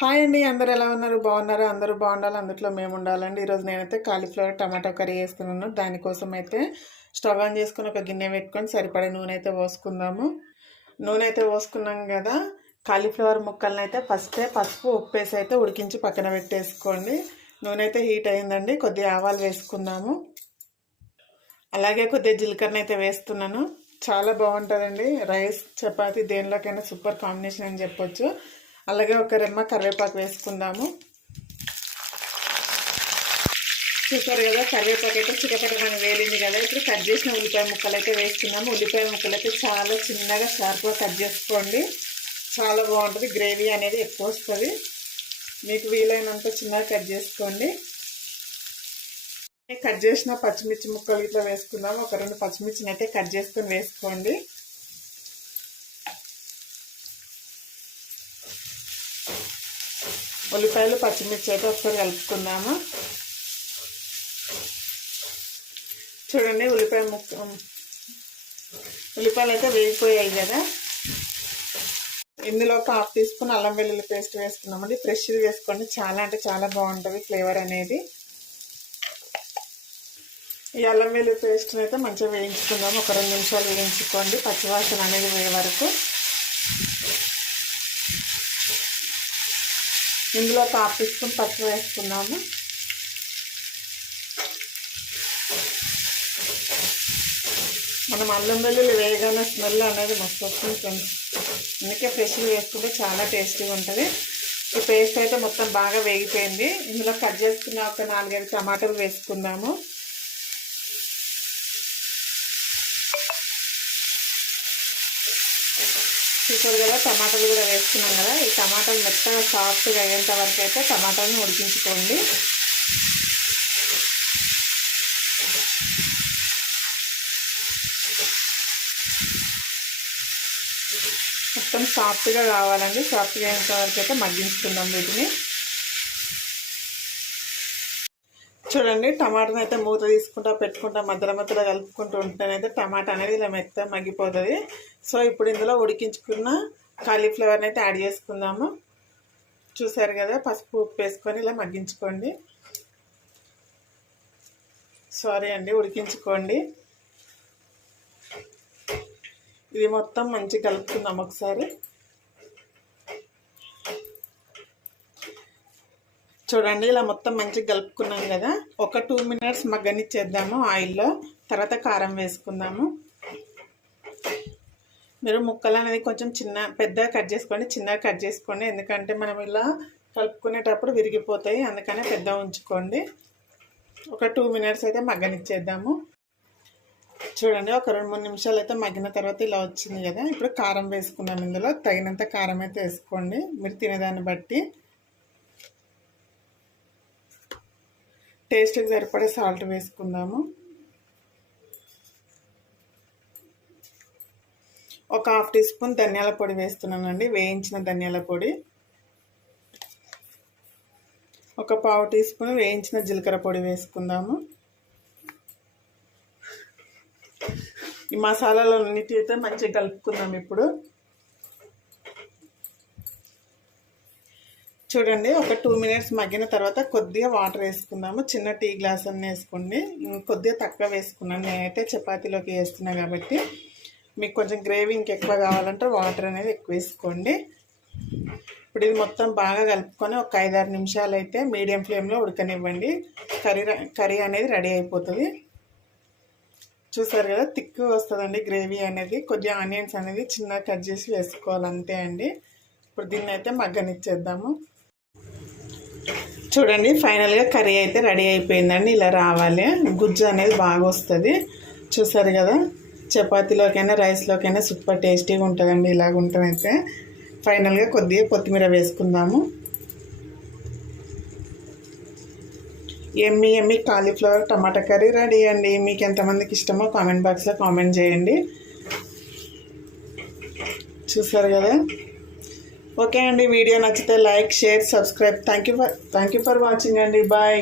Hi అండి అందరు ఎలా ఉన్నారు? బాగున్నారు? అందరూ బాగుండాలి అందులో మేము ఉండాలండి. ఈరోజు నేనైతే కాలీఫ్లవర్ టమాటో కర్రీ వేసుకున్నాను దానికోసం అయితే స్టవ్ ఆన్ చేసుకుని ఒక గిన్నె పెట్టుకొని సరిపడే నూనె అయితే పోసుకుందాము. నూనె అయితే పోసుకున్నాం కదా కాలీఫ్లవర్ ముక్కలను అయితే ఫస్టే పసుపు ఉప్పు వేసి అయితే ఉడికించి పక్కన పెట్టేసుకోండి. నూనె అయితే హీట్ అయిందండి కొద్దిగా ఆవాలు వేసుకుందాము. అలాగే కొద్దిగా జీలకర్ర అయితే వేస్తున్నాను. చాలా బాగుంటుందండి. రైస్ చపాతి దేనిలోకైనా సూపర్ కాంబినేషన్ అని చెప్పొచ్చు. అలాగే ఒక రెమ్మ కరివేపాకు వేసుకుందాము. చూసారు కదా కరివేపాకు అయితే చిటపటమని వేలింది కదా. ఇప్పుడు కట్ చేసిన ఉల్లిపాయ ముక్కలు అయితే వేసుకున్నాము ఉల్లిపాయ ముక్కలు అయితే చాలా చిన్నగా షార్ప్గా కట్ చేసుకోండి. చాలా బాగుంటుంది. గ్రేవీ అనేది ఎక్కువ వస్తుంది. మీకు వీలైనంత చిన్నగా కట్ చేసుకోండి. కట్ చేసిన పచ్చిమిర్చి ముక్కలు ఇట్లా వేసుకుందాము. ఒక రెండు పచ్చిమిర్చిని అయితే కట్ చేసుకొని వేసుకోండి. ఉల్లిపాయలు పచ్చిమిర్చి అయితే ఒకసారి కలుపుకుందాము. చూడండి ఉల్లిపాయ ముక్క ఉల్లిపాయలు అయితే వేగిపోయాయి కదా. ఇందులో ఒక హాఫ్ టీ అల్లం వెల్లుల్లి పేస్ట్ వేసుకున్నామండి. ఫ్రెష్ది వేసుకోండి. చాలా అంటే చాలా బాగుంటుంది ఫ్లేవర్ అనేది. ఈ అల్లం వెల్లుల్లి పేస్ట్ అయితే మంచిగా వేయించుకుందాము. ఒక రెండు నిమిషాలు వేయించుకోండి. పచ్చివాసన అనేది వేయ వరకు. ఇందులో ఒక హాఫ్ టీ స్పూన్ పసుపు వేసుకున్నాము. మనం అల్లం వెల్లుల్లి వేయగానే స్మెల్ అనేది మస్తు వస్తుంది ఫ్రెండ్స్. అందుకే ఫ్రెష్గా వేసుకుంటే చాలా టేస్టీగా ఉంటుంది. ఈ పేస్ట్ అయితే మొత్తం బాగా వేగిపోయింది. ఇందులో కట్ చేసుకున్న ఒక నాలుగైదు టమాటాలు వేసుకున్నాము చూసారు కదా టమాటాలు కూడా వేస్తున్నాం కదా. ఈ టమాటాలు మెత్తగా సాఫ్ట్గా అయ్యేంత వరకు అయితే టమాటాలను ఉడికించుకోండి. మొత్తం సాఫ్ట్గా కావాలండి. సాఫ్ట్గా అయ్యేంత వరకు అయితే మగ్గించుకుందాం వీటిని. చూడండి టమాటాని అయితే మూత తీసుకుంటా పెట్టుకుంటా మధ్యలో మధ్యలో కలుపుకుంటూ ఉంటేనైతే టమాటా అనేది ఇలా మెత్త మగ్గిపోతుంది. సో ఇప్పుడు ఇందులో ఉడికించుకున్న కాలీఫ్లవర్ని అయితే యాడ్ చేసుకుందాము. చూసారు కదా పసుపు ఉప్పు వేసుకొని ఇలా మగ్గించుకోండి. సారీ అండి ఉడికించుకోండి. ఇది మొత్తం మంచిగా కలుపుకుందాం ఒకసారి. చూడండి ఇలా మొత్తం మంచిగా కలుపుకున్నాం కదా. ఒక టూ మినిట్స్ మగ్గనిచ్చేద్దాము ఆయిల్లో. తర్వాత కారం వేసుకుందాము. మీరు ముక్కలు అనేది కొంచెం చిన్న పెద్దగా కట్ చేసుకోండి చిన్నగా కట్ చేసుకోండి. ఎందుకంటే మనం ఇలా కలుపుకునేటప్పుడు విరిగిపోతాయి. అందుకనే పెద్ద ఉంచుకోండి. ఒక టూ మినిట్స్ అయితే మగ్గనిచ్చేద్దాము చూడండి ఒక రెండు మూడు నిమిషాలు అయితే మగ్గిన తర్వాత ఇలా వచ్చింది కదా. ఇప్పుడు కారం వేసుకున్నాం ఇందులో. తగినంత కారం అయితే వేసుకోండి. మీరు తినేదాన్ని బట్టి. టేస్ట్కి సరిపడే సాల్ట్ వేసుకుందాము. ఒక హాఫ్ టీ స్పూన్ ధనియాల పొడి వేస్తున్నానండి వేయించిన ధనియాల పొడి. ఒక పావు టీ స్పూన్ వేయించిన జీలకర్ర పొడి వేసుకుందాము. ఈ మసాలాలన్నిటి అయితే మంచిగా కలుపుకుందాం ఇప్పుడు. చూడండి ఒక టూ మినిట్స్ మగ్గిన తర్వాత కొద్దిగా వాటర్ వేసుకుందాము. చిన్న టీ గ్లాస్ అన్నీ వేసుకోండి. కొద్దిగా తక్కువ వేసుకున్నాను. నేనైతే చపాతీలోకి వేస్తున్నా కాబట్టి మీకు కొంచెం గ్రేవీ ఇంకెక్కువ కావాలంటే వాటర్ అనేది ఎక్కువ వేసుకోండి. ఇప్పుడు ఇది మొత్తం బాగా కలుపుకొని ఒక ఐదారు నిమిషాలు అయితే మీడియం ఫ్లేమ్లో ఉడకనివ్వండి. కర్రీ కర్రీ అనేది రెడీ అయిపోతుంది. చూసారు కదా తిక్కు వస్తుందండి గ్రేవీ అనేది. కొద్దిగా ఆనియన్స్ అనేది చిన్నగా కట్ చేసి వేసుకోవాలి అంతే అండి. ఇప్పుడు దీన్ని అయితే మగ్గనిచ్చేద్దాము. చూడండి ఫైనల్గా కర్రీ అయితే రెడీ అయిపోయిందండి. ఇలా రావాలి. గుజ్జు అనేది బాగా వస్తుంది. చూసారు కదా చపాతీలోకైనా రైస్లోకైనా సూపర్ టేస్టీగా ఉంటుందండి. ఇలాగ ఉంటుందైతే. ఫైనల్గా కొద్దిగా కొత్తిమీర వేసుకుందాము. ఎమ్మి ఎమ్మి కాలీఫ్లవర్ టమాటా కర్రీ రెడీ అండి. మీకు ఎంతమందికి ఇష్టమో కామెంట్ బాక్స్లో కామెంట్ చేయండి. చూసారు కదా ఓకే అండి వీడియో నచ్చితే like share subscribe. Thank you for thank you for watching అండి. బాయ్